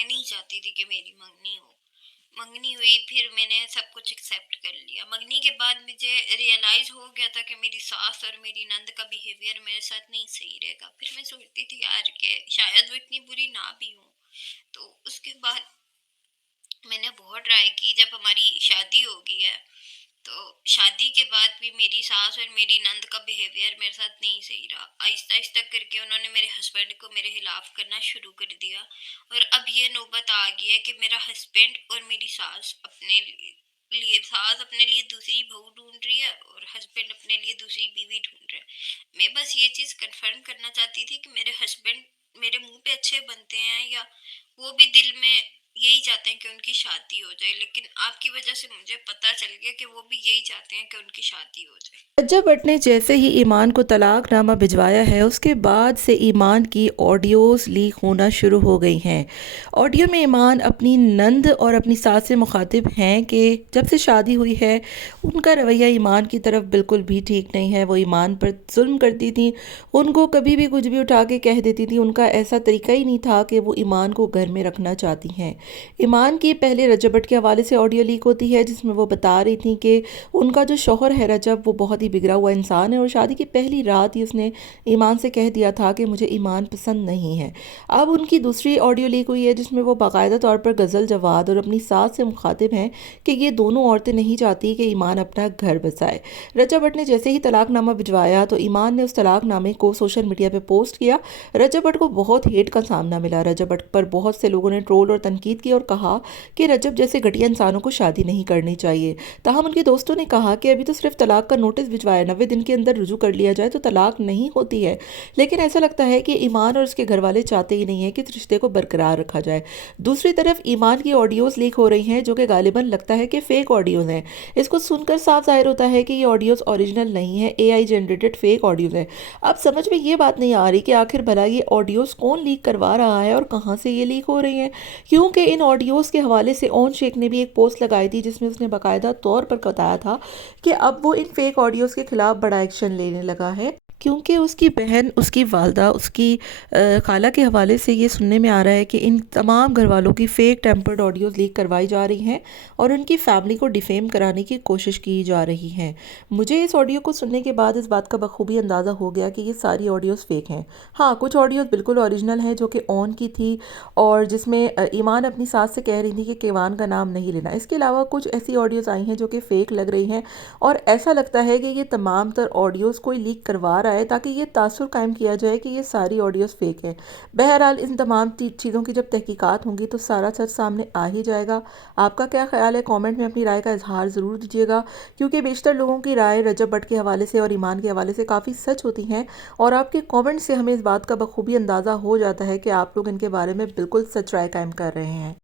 मैं नहीं चाहती थी कि मेरी मंगनी हो। मंगनी हुई, फिर मैंने सब कुछ एक्सेप्ट कर लिया। मंगनी के बाद मुझे रियलाइज़ हो गया था कि मेरी सास और मेरी नंद का बिहेवियर मेरे साथ नहीं सही रहेगा। फिर मैं सोचती थी यार कि शायद वो इतनी बुरी ना भी हो। तो उसके बाद मैंने बहुत ट्राई की। जब हमारी शादी हो गई है, तो शादी के बाद भी मेरी सास और मेरी नंद का बिहेवियर मेरे साथ नहीं सही रहा। आहिस्ता आहिस्ता करके उन्होंने मेरे हस्बैंड को मेरे खिलाफ करना शुरू कर दिया। और अब ये नौबत आ गई है कि मेरा हस्बैंड और मेरी सास अपने लिए सास अपने लिए दूसरी बहू ढूंढ रही है और हस्बैंड अपने लिए दूसरी बीवी ढूंढ रहे हैं। मैं बस ये चीज़ कंफर्म करना चाहती थी कि मेरे हस्बैंड मेरे मुंह पे अच्छे बनते हैं, या वो भी दिल में यही चाहते हैं कि उनकी शादी हो जाए। लेकिन आपकी वजह से मुझे पता चल गया कि वो भी यही चाहते हैं कि उनकी शादी हो जाए। रज्जा भट्ट ने जैसे ही ईमान को तलाकनामा भिजवाया है उसके बाद से ईमान की ऑडियोज़ लीक होना शुरू हो गई हैं। ऑडियो में ईमान अपनी नंद और अपनी सास से मुखातिब हैं कि जब से शादी हुई है उनका रवैया ईमान की तरफ बिल्कुल भी ठीक नहीं है। वो ईमान पर जुल्म करती थी, उनको कभी भी कुछ भी उठा के कह देती थी। उनका ऐसा तरीका ही नहीं था कि वो ईमान को घर में रखना चाहती हैं। ईमान की पहले रज्जा भट्ट के हवाले से ऑडियो लीक होती है जिसमें वो बता रही थी कि उनका जो शौहर है रजब, वो बहुत ही बिगड़ा हुआ इंसान है और शादी की पहली रात ही उसने ईमान से कह दिया था कि मुझे ईमान पसंद नहीं है। अब उनकी दूसरी ऑडियो लीक हुई है जिसमें वो बाकायदा तौर पर गज़ल जवाद और अपनी सास से मुखातिब हैं कि ये दोनों औरतें नहीं चाहती कि ईमान अपना घर बसाए। रजा भट्ट ने जैसे ही तलाकनामा भिजवाया तो ईमान ने उस तलाकनामे को सोशल मीडिया पर पोस्ट किया। रजा भट्ट को बहुत हेट का सामना मिला। रजा भट्ट पर बहुत से लोगों ने ट्रोल और तनकीद की और कहा कि रजब जैसे घटिया इंसानों को शादी नहीं करनी चाहिए। ताहम उनके दोस्तों ने कहा कि अभी तो सिर्फ तलाक का नोटिस भिजवाया, 90 दिन के अंदर रुजू कर लिया जाए तो तलाक नहीं होती है। लेकिन ऐसा लगता है कि ईमान और उसके घर वाले चाहते ही नहीं है कि इस रिश्ते को बरकरार रखा जाए। दूसरी तरफ ईमान की ऑडियोज़ लीक हो रही हैं जो कि गालिबन लगता है कि फेक ऑडियोज़ हैं। इसको सुनकर साफ जाहिर होता है कि ये ऑडियोज़ ओरिजिनल नहीं है, एआई जनरेटेड फेक ऑडियोज़ हैं। अब समझ में ये बात नहीं आ रही कि आखिर भला ये ऑडियोज़ कौन लीक करवा रहा है और कहाँ से ये लीक हो रही हैं, क्योंकि इन ऑडियोज़ के हवाले से ओन शेख ने भी एक पोस्ट लगाई थी जिसमें उसने बाकायदा तौर पर बताया था कि अब वो इन फेक ऑडियोज़ के खिलाफ बड़ा एक्शन लेने लगा है, क्योंकि उसकी बहन, उसकी वालदा, उसकी खाला के हवाले से ये सुनने में आ रहा है कि इन तमाम घर वालों की फ़ेक टेम्पर्ड ऑडियोज़ लीक करवाई जा रही हैं और उनकी फैमिली को डिफेम कराने की कोशिश की जा रही हैं। मुझे इस ऑडियो को सुनने के बाद इस बात का बखूबी अंदाज़ा हो गया कि ये सारी ऑडियोज़ फ़ेक हैं। हाँ, कुछ ऑडियोज़ बिल्कुल ओरिजिनल हैं जो कि ऑन की थी और जिसमें ईमान अपनी सास से कह रही थी कि केवान का नाम नहीं लेना। इसके अलावा कुछ ऐसी ऑडियोज़ आई हैं जो कि फ़ेक लग रही हैं और ऐसा लगता है कि ये तमाम तर ऑडियोज़ कोई लीक करवा रहा है ताकि ये तासुर कायम किया जाए कि ये सारी ऑडियोज़ फ़ेक हैं। बहरहाल इन तमाम चीज़ों की जब तहकीकात होंगी तो सारा सच सामने आ ही जाएगा। आपका क्या ख्याल है? कमेंट में अपनी राय का इजहार ज़रूर दीजिएगा, क्योंकि बेशतर लोगों की राय रजब भट्ट के हवाले से और ईमान के हवाले से काफ़ी सच होती हैं और आपके कमेंट से हमें इस बात का बखूबी अंदाज़ा हो जाता है कि आप लोग इनके बारे में बिल्कुल सच राय कायम कर रहे हैं।